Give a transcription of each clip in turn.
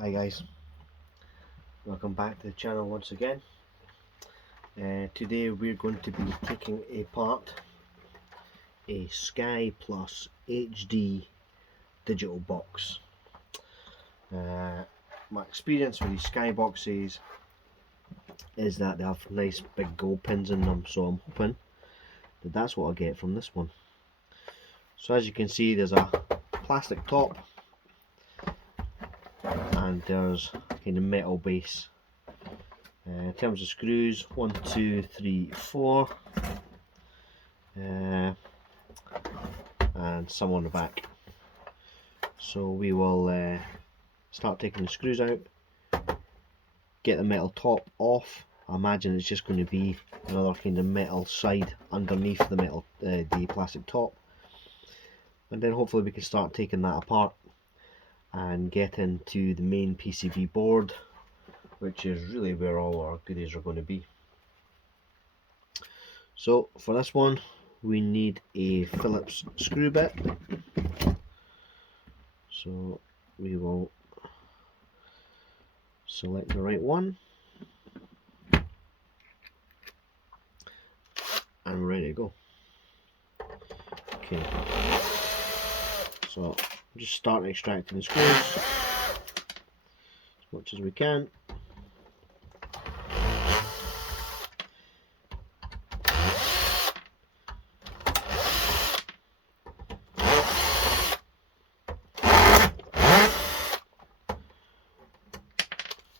Hi guys, welcome back to the channel once again. Today we're going to be taking apart a Sky Plus HD digital box. My experience with these Sky boxes is that they have nice big gold pins in them, so I'm hoping that that's what I'll get from this one. So as you can see, there's a plastic top and there's a kind of metal base. In terms of screws, 1, 2, 3, 4, and some on the back. So we will start taking the screws out, get the metal top off. I imagine it's just going to be another kind of metal side underneath the metal, the plastic top, and then hopefully we can start taking that apart and get into the main PCB board, which is really where all our goodies are going to be. So for this one we need a Phillips screw bit, so we will select the right one and we're ready to go. Okay, so just start extracting the screws as much as we can.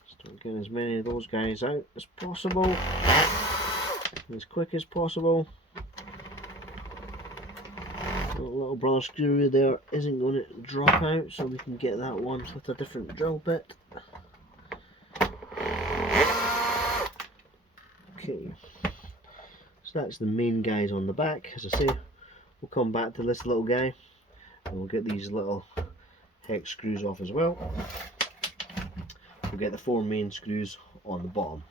Start getting as many of those guys out as possible, as quick as possible. The little brother screw there isn't going to drop out, so we can get that one with a different drill bit. Okay, so that's the main guys on the back. As I say, we'll come back to this little guy and we'll get these little hex screws off as well. We'll get the 4 main screws on the bottom.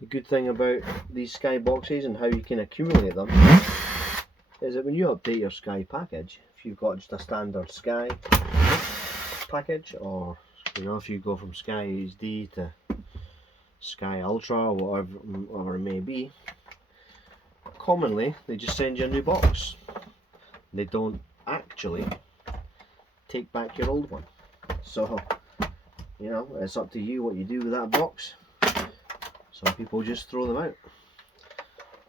The good thing about these Sky boxes and how you can accumulate them is that when you update your Sky package, if you've got just a standard Sky package, or if you go from Sky HD to Sky Ultra or whatever it may be, commonly they just send you a new box. They don't actually take back your old one. So it's up to you what you do with that box. Some people just throw them out,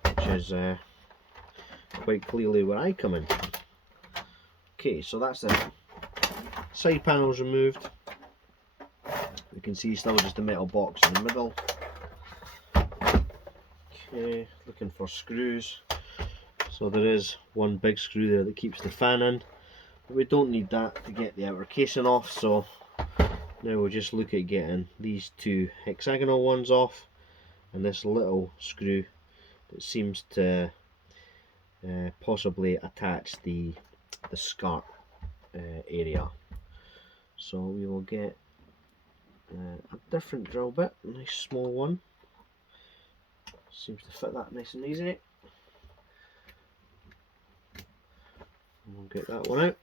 which is quite clearly where I come in. Okay, so that's the side panels removed. We can see still just a metal box in the middle. Okay, looking for screws. So there is one big screw there that keeps the fan in, but we don't need that to get the outer casing off, so now we'll just look at getting these 2 hexagonal ones off and this little screw that seems to possibly attach the skirt area. So we will get a different drill bit, a nice small one. Seems to fit that nice and easy. We'll get that one out.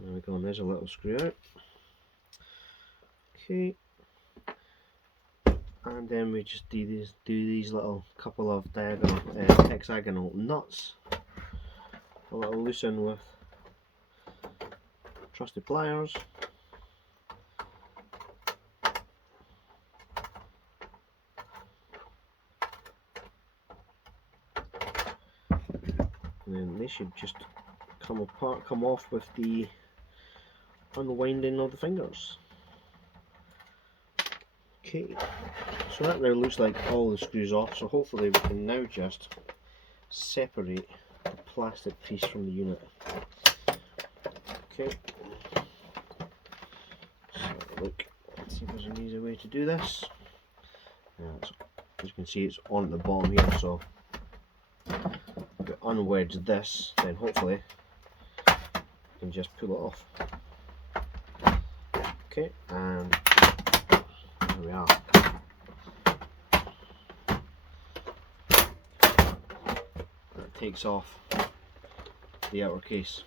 There we go, and there's a little screw out. Okay, and then we just do these little couple of diagonal hexagonal nuts. A little loosen with trusty pliers. And then they should just come off with the unwinding of the fingers. Okay, so that now looks like all the screws off, so hopefully we can now just separate the plastic piece from the unit. Okay, so look, let's see if there's an easy way to do this. As you can see, it's on at the bottom here, so if we unwedge this, then hopefully we can just pull it off. Okay, and There we are. That takes off the outer case.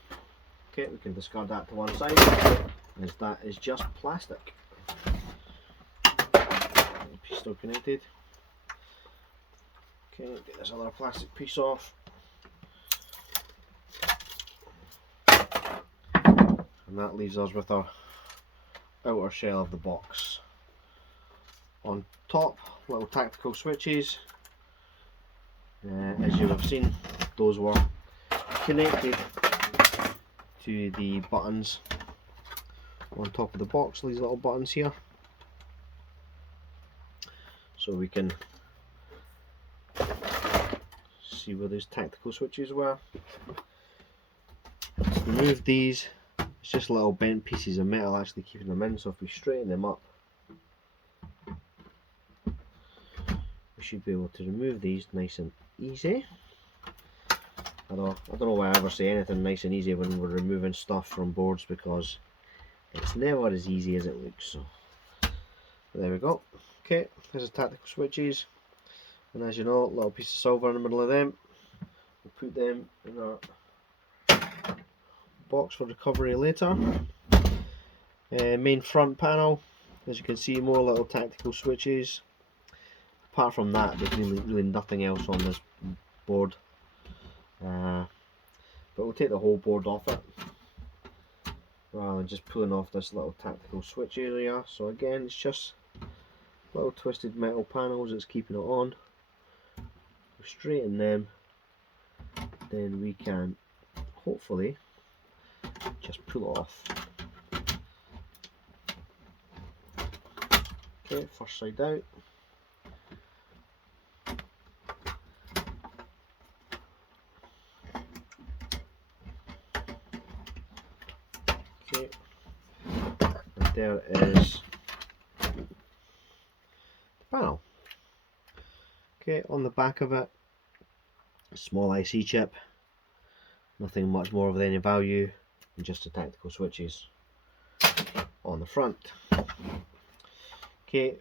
Okay, we can discard that to one side, as that is just plastic. Piece still connected. Okay, get this other plastic piece off. And that leaves us with our outer shell of the box. On top, little tactical switches. As you have seen, those were connected to the buttons on top of the box, these little buttons here. So we can see where those tactical switches were. To remove these, it's just little bent pieces of metal actually keeping them in, so if we straighten them up, we should be able to remove these nice and easy. I don't know why I ever say anything nice and easy when we're removing stuff from boards, because it's never as easy as it looks. So there we go. Okay, there's the tactical switches, and as you know, a little piece of silver in the middle of them. We'll put them in our box for recovery later. Main front panel, as you can see, more little tactical switches. Apart from that, there's really nothing else on this board. But we'll take the whole board off it, rather than just pulling off this little tactical switch area. So again, it's just little twisted metal panels that's keeping it on. We'll straighten them, then we can hopefully just pull it off. Okay, first side out. Okay, and there is the panel. Okay, on the back of it, a small IC chip, nothing much more of any value, and just the tactical switches on the front. Okay,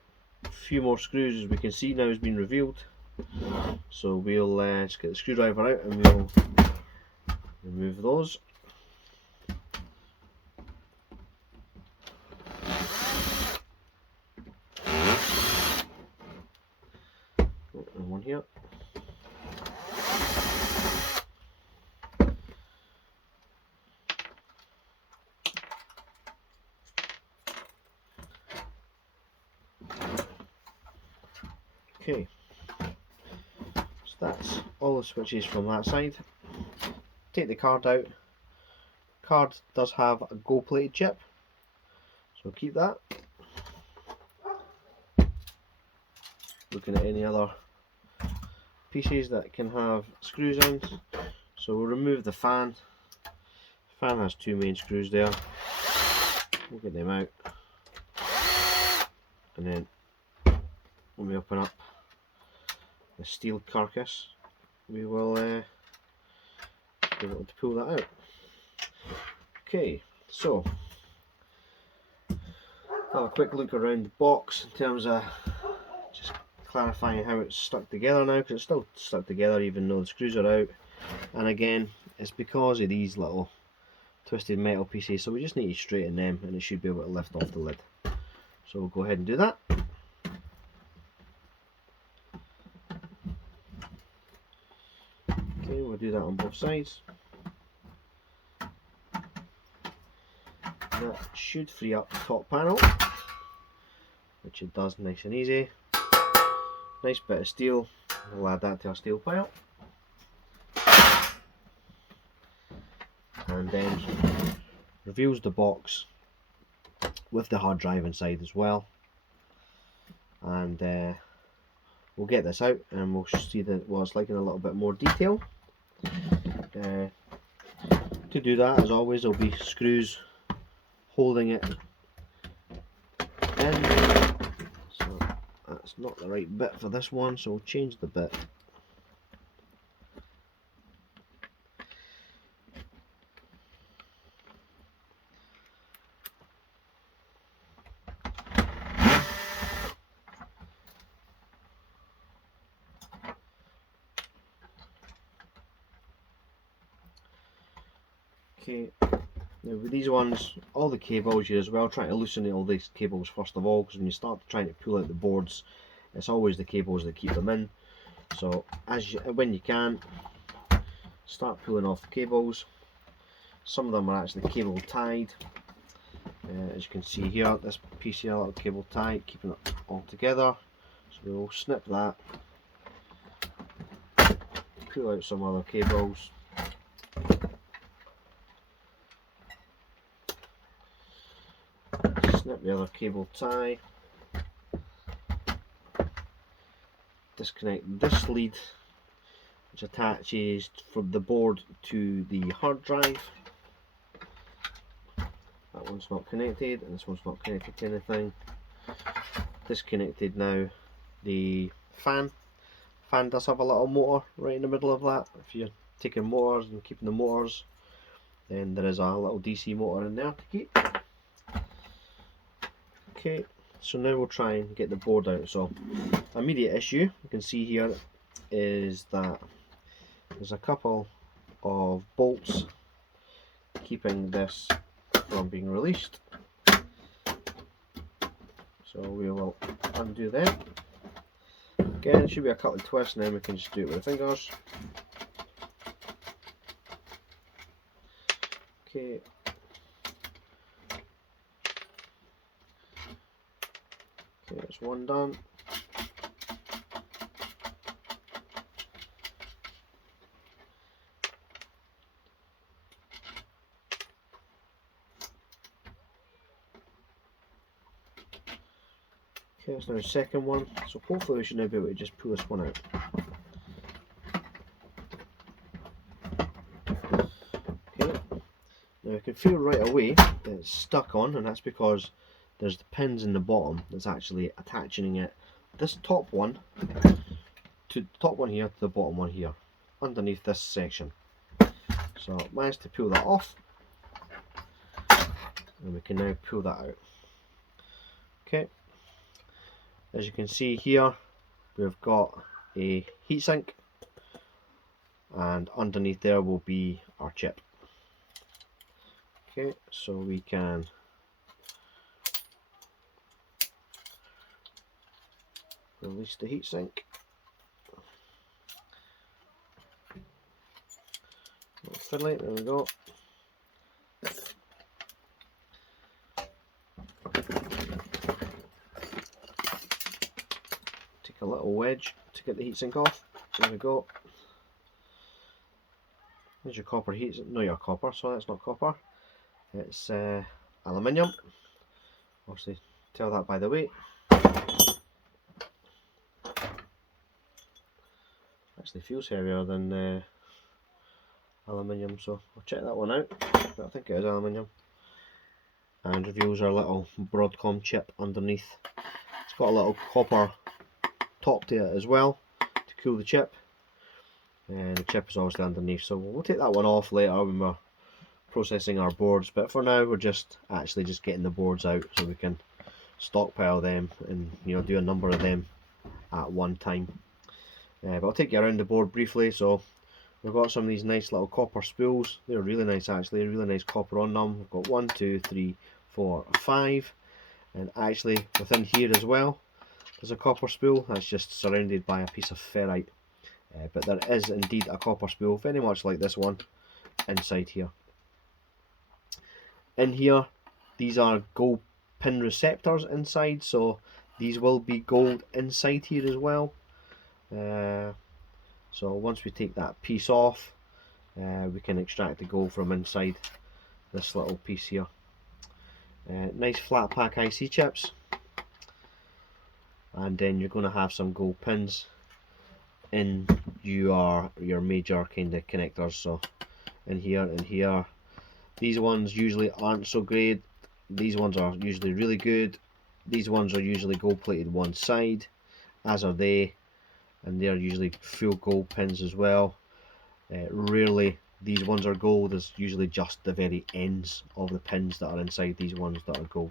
a few more screws, as we can see now, has been revealed. So we'll just get the screwdriver out and we'll remove those. And one here. Okay, so that's all the switches from that side. Take the card out. Card does have a gold plated chip, so keep that. Looking at any other pieces that can have screws in, so we'll remove the fan. The fan has two main screws there. We'll get them out, and then when we open up the steel carcass, we will be able to pull that out. Okay, so have a quick look around the box in terms of just clarifying how it's stuck together now, because it's still stuck together even though the screws are out. And again, it's because of these little twisted metal pieces, so we just need to straighten them and it should be able to lift off the lid. So we'll go ahead and do that. Okay, we'll do that on both sides. That should free up the top panel, which it does nice and easy. Nice bit of steel, we'll add that to our steel pile. And then reveals the box with the hard drive inside as well. And we'll get this out and we'll see what it's like in a little bit more detail. To do that, as always, there'll be screws holding it in. So that's not the right bit for this one, so we'll change the bit. Okay, now with these ones, all the cables you as well, try to loosen all these cables first of all, because when you start trying to pull out the boards, it's always the cables that keep them in. So when you can, start pulling off the cables. Some of them are actually cable tied. As you can see here, this piece here, little cable tied, keeping it all together. So we'll snip that, pull out some other cables. Snip the other cable tie, disconnect this lead which attaches from the board to the hard drive. That one's not connected and this one's not connected to anything. Disconnected now the fan. Fan does have a little motor right in the middle of that. If you're taking motors and keeping the motors, then there is a little DC motor in there to keep. Okay, so now we'll try and get the board out. So immediate issue you can see here is that there's a couple of bolts keeping this from being released. So we will undo them. Again, it should be a couple of twists and then we can just do it with the fingers. Okay. Okay, that's one done. Okay, that's now the second one. So hopefully we should now be able to just pull this one out. Okay. Now you can feel right away that it's stuck on, and that's because there's the pins in the bottom that's actually attaching it. This top one to the top one here to the bottom one here, underneath this section. So I managed to pull that off, and we can now pull that out. Okay. As you can see here, we've got a heatsink, and underneath there will be our chip. Okay, so we can release the heatsink. Fiddly, there we go. Take a little wedge to get the heatsink off. There we go. There's your copper heatsink. No, your copper. Sorry, that's not copper. It's aluminium. Obviously, tell that by the weight. Actually feels heavier than aluminium, so I'll check that one out. But I think it is aluminium. And reveals our little Broadcom chip underneath. It's got a little copper top to it as well to cool the chip, and the chip is obviously underneath, so we'll take that one off later when we're processing our boards, but for now we're just getting the boards out so we can stockpile them and do a number of them at one time. But I'll take you around the board briefly. So we've got some of these nice little copper spools. They're really nice actually, really nice copper on them. We've got 1, 2, 3, 4, 5, and actually within here as well there's a copper spool that's just surrounded by a piece of ferrite, but there is indeed a copper spool very much like this one inside here. In here, these are gold pin receptors inside, so these will be gold inside here as well. So once we take that piece off, we can extract the gold from inside this little piece here. Nice flat pack IC chips, and then you're going to have some gold pins in your major kind of connectors. So in here, these ones usually aren't so great. These ones are usually really good. These ones are usually gold plated one side, as are they, and they're usually full gold pins as well. Rarely these ones are gold. It's usually just the very ends of the pins that are inside these ones that are gold.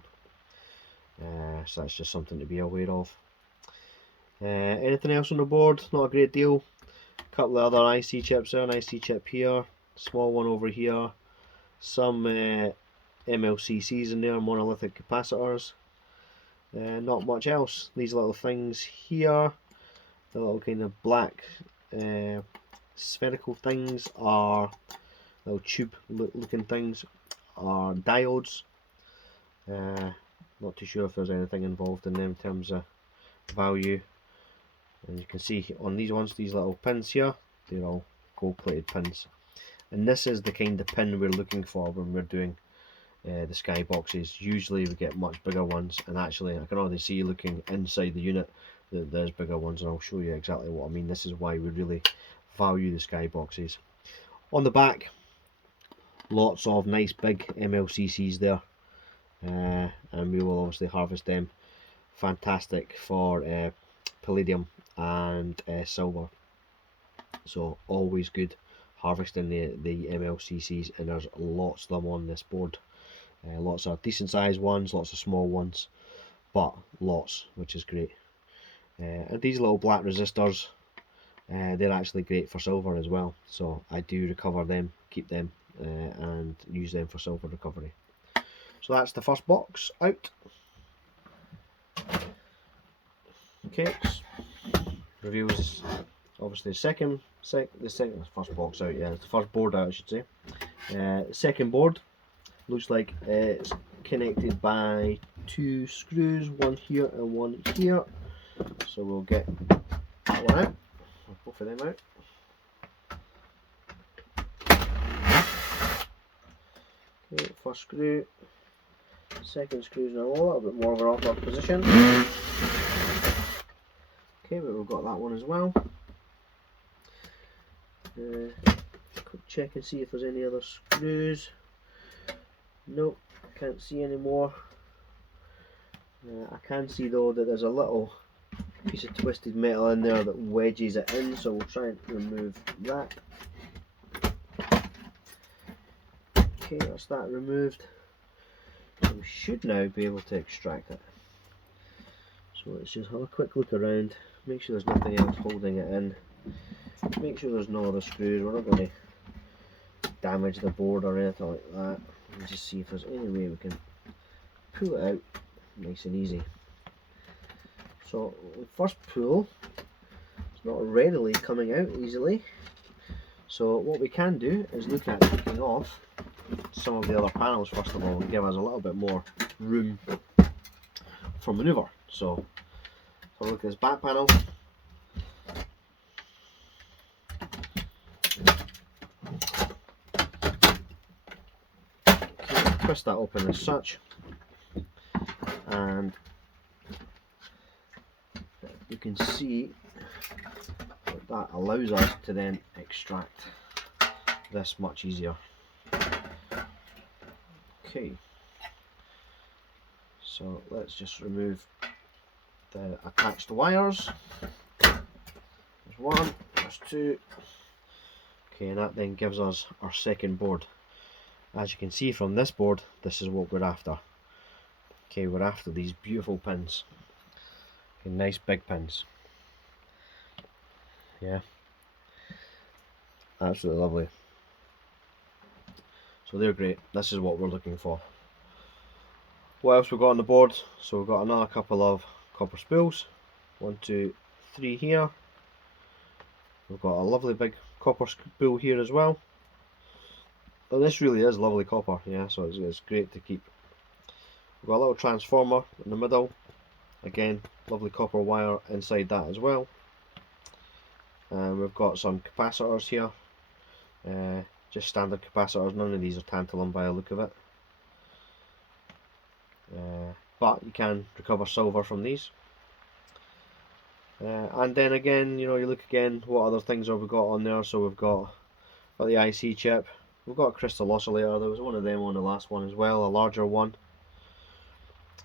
So that's just something to be aware of. Anything else on the board? Not a great deal. A couple of other IC chips there, an IC chip here, small one over here, some MLCCs in there, monolithic capacitors. Not much else. These little things here, the little kind of black spherical things, are little tube looking things, are diodes. Not too sure if there's anything involved in them in terms of value. And you can see on these ones, these little pins here, they're all gold plated pins. And this is the kind of pin we're looking for when we're doing the skyboxes. Usually we get much bigger ones, and actually I can already see looking inside the unit that there's bigger ones, and I'll show you exactly what I mean. This is why we really value the skyboxes. On the back, lots of nice big MLCCs there, and we will obviously harvest them. Fantastic for palladium and silver, so always good harvesting the MLCCs, and there's lots of them on this board. Lots of decent sized ones, lots of small ones, but lots, which is great. And these little black resistors, they're actually great for silver as well, so I do recover them, keep them, and use them for silver recovery. So that's the first box out. Okay, reveals obviously the first box out, yeah, it's the first board out I should say. The second board looks like it's connected by two screws, one here and one here. So we'll get that one out, both of them out. Okay, first screw, second screw's in a little bit more of an awkward position. Okay, but we've got that one as well. Quick check and see if there's any other screws. Nope, can't see any more. I can see though that there's a little piece of twisted metal in there that wedges it in, so we'll try and remove that. Okay, that's that removed. So we should now be able to extract it. So let's just have a quick look around, make sure there's nothing else holding it in, make sure there's no other screws. We're not going to damage the board or anything like that. And just see if there's any way we can pull it out nice and easy. So first pull, it's not readily coming out easily, so what we can do is look at taking off some of the other panels first of all, and give us a little bit more room for manoeuvre. So look at this back panel. Okay, twist that open as such, and you can see that allows us to then extract this much easier. Okay, so let's just remove the attached wires. There's one, there's two. Okay, and that then gives us our second board. As you can see from this board, this is what we're after. Okay, we're after these beautiful pins. Okay, nice big pins. Yeah, absolutely lovely. So they're great. This is what we're looking for. What else we've got on the board? So we've got another couple of copper spools. 1, 2, 3 here. We've got a lovely big copper spool here as well. And this really is lovely copper, yeah, so it's great to keep. We've got a little transformer in the middle. Again, lovely copper wire inside that as well. And we've got some capacitors here. Just standard capacitors, none of these are tantalum by the look of it. But you can recover silver from these. And then again, you know, you look again, what other things have we got on there? So we've got the IC chip, we've got a crystal oscillator. There was one of them on the last one as well, a larger one.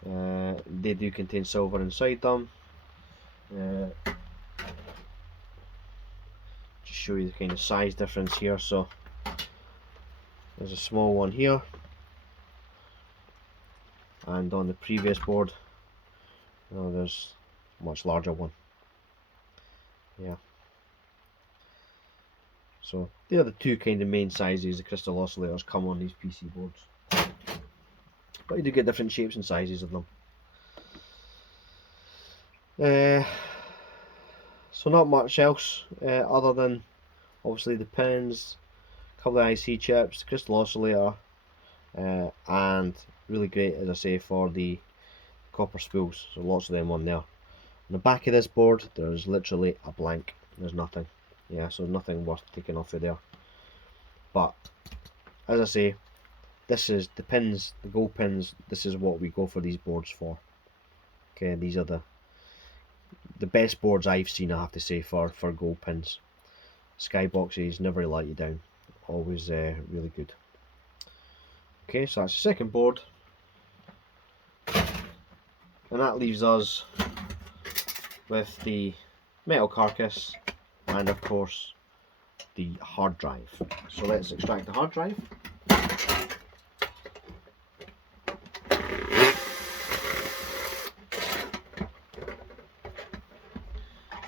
They do contain silver inside them. Just show you the kind of size difference here. So there's a small one here, and on the previous board, there's a much larger one. Yeah. So they are the two kind of main sizes the crystal oscillators come on these PC boards. But you do get different shapes and sizes of them. So not much else other than obviously the pins, a couple of IC chips, the crystal oscillator, and really great, as I say, for the copper spools. So lots of them on there. On the back of this board, there's literally a blank. There's nothing. Yeah, so nothing worth taking off of there. But as I say, this is the pins, the gold pins. This is what we go for these boards for. Okay, these are the best boards I've seen, I have to say, for gold pins. Skyboxes never let you down. Always really good. Okay, so that's the second board. And that leaves us with the metal carcass and of course the hard drive. So let's extract the hard drive.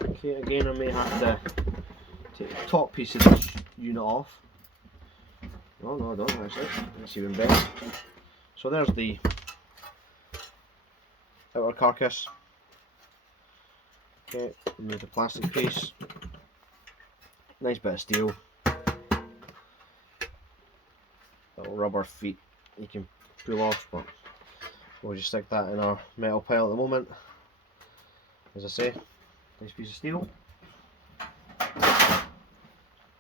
Okay, again I may have to take the top piece of this unit off. No I don't actually, that's even better. So there's the outer carcass. Okay, remove the plastic piece. Nice bit of steel. Little rubber feet you can pull off, but we'll just stick that in our metal pile at the moment. As I say, nice piece of steel.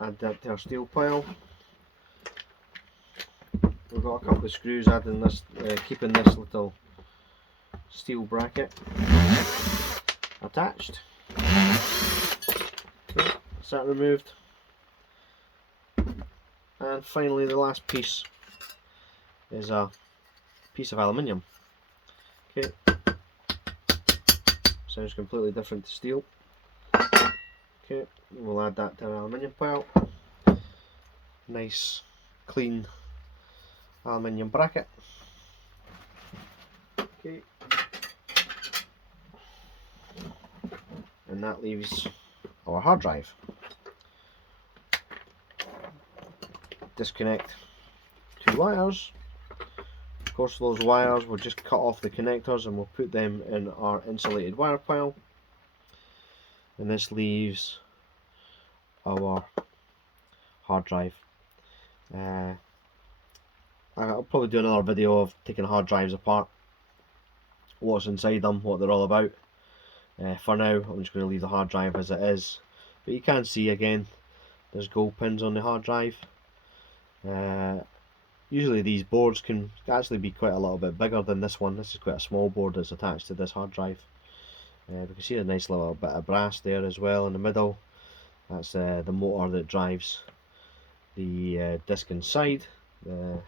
Add that to our steel pile. We've got a couple of screws adding this, keeping this little steel bracket attached. Okay, that's that removed. And finally the last piece is a piece of aluminium. Okay, sounds completely different to steel. Okay, we'll add that to our aluminium pile. Nice clean aluminium bracket. Okay, and that leaves our hard drive. Disconnect two wires. Of course, those wires we'll just cut off the connectors and we'll put them in our insulated wire pile. And this leaves our hard drive. I'll probably do another video of taking hard drives apart, what's inside them, what they're all about. For now, I'm just going to leave the hard drive as it is. But you can see again, there's gold pins on the hard drive. Usually these boards can actually be quite a little bit bigger than this one. This is quite a small board that's attached to this hard drive. We can see a nice little bit of brass there as well in the middle. That's the motor that drives the disc inside, the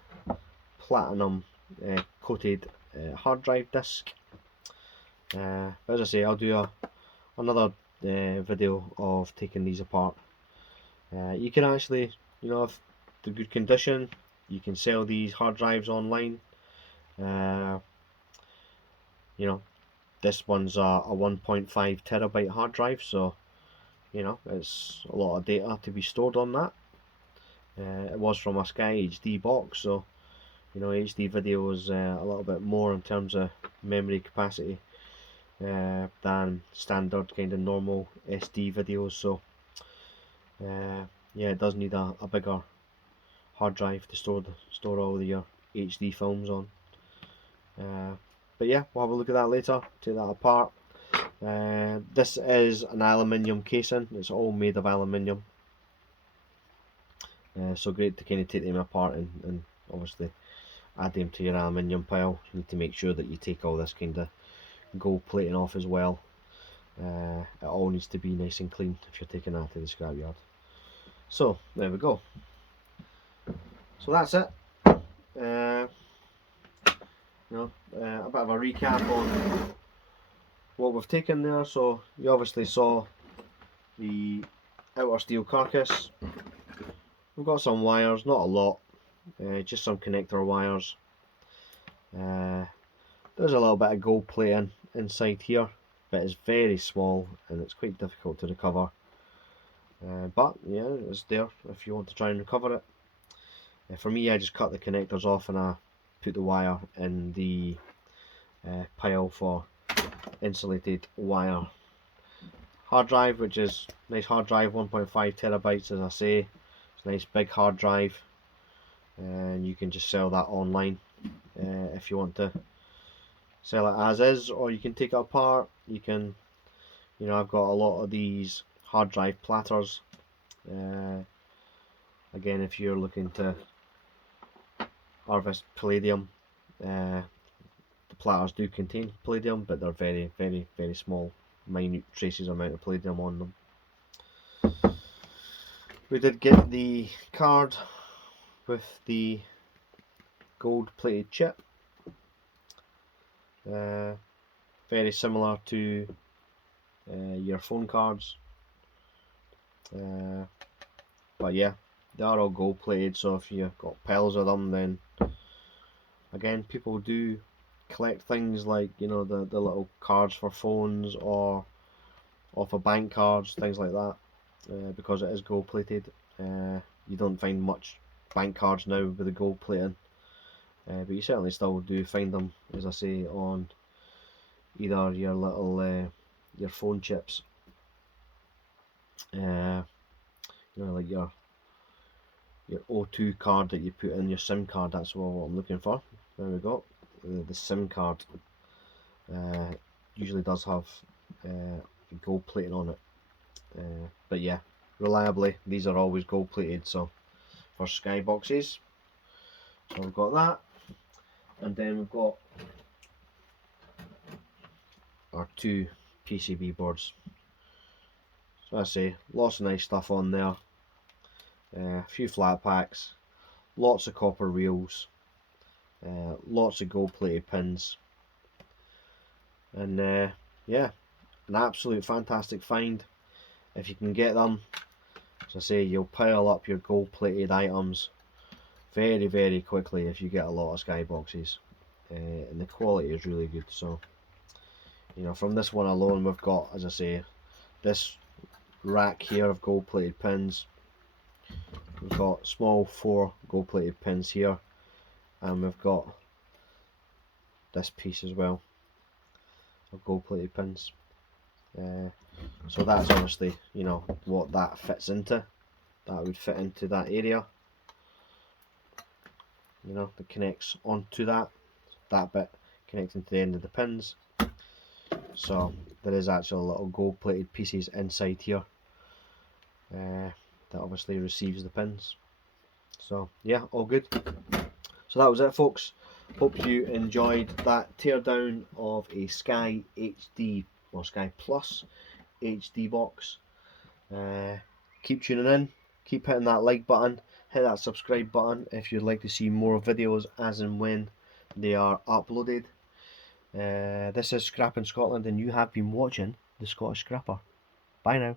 platinum coated hard drive disc. As I say, I'll do another video of taking these apart. You can actually, if they're good condition, you can sell these hard drives online. This one's a 1.5 terabyte hard drive, so it's a lot of data to be stored on that. It was from a Sky HD box, so HD video is a little bit more in terms of memory capacity than standard kind of normal SD videos. So yeah, it does need a bigger hard drive to store all of your HD films on. But yeah, we'll have a look at that later, take that apart. This is an aluminium casing, it's all made of aluminium. So great to kind of take them apart and obviously add them to your aluminium pile. You need to make sure that you take all this kind of gold plating off as well. It all needs to be nice and clean if you're taking that to the scrapyard. So there we go. So that's it. A bit of a recap on what we've taken there. So you obviously saw the outer steel carcass. We've got some wires, not a lot, just some connector wires. There's a little bit of gold plating inside here, but it's very small and it's quite difficult to recover. but yeah, it's there if you want to try and recover it. For me, I just cut the connectors off and I put the wire in the pile for insulated wire. Hard drive, which is nice hard drive, 1.5 terabytes as I say. It's a nice big hard drive, and you can just sell that online if you want to sell it as is, or you can take it apart. You can, I've got a lot of these hard drive platters. Again, if you're looking to harvest palladium, the platters do contain palladium, but they're very, very, very small, minute traces amount of palladium on them. We did get the card with the gold plated chip, very similar to your phone cards, but yeah, they are all gold plated, so if you've got piles of them, then again, people do collect things like the little cards for phones or off of bank cards, things like that, because it is gold plated. You don't find much bank cards now with the gold plating, but you certainly still do find them, as I say, on either your little your phone chips, like your O2 card that you put in your SIM card. That's what I'm looking for. There we go. The SIM card usually does have gold plating on it, but yeah, reliably these are always gold plated. So for skyboxes, so we've got that, and then we've got our two PCB boards. So I say, lots of nice stuff on there, a few flat packs, lots of copper reels, lots of gold plated pins, and yeah, an absolute fantastic find. If you can get them, as I say, you'll pile up your gold plated items very, very quickly if you get a lot of skyboxes, and the quality is really good. So from this one alone, we've got, as I say, this rack here of gold plated pins. We've got small 4 gold plated pins here, and we've got this piece as well of gold plated pins. So that's obviously what that fits into. That would fit into that area, that connects onto that bit connecting to the end of the pins. So there is actually little gold plated pieces inside here that obviously receives the pins. So yeah, all good. So that was it, folks. Hope you enjoyed that teardown of a Sky HD or Sky Plus HD box. Keep tuning in, keep hitting that like button, hit that subscribe button if you'd like to see more videos as and when they are uploaded. This is Scrapping Scotland, and you have been watching The Scottish Scrapper. Bye now.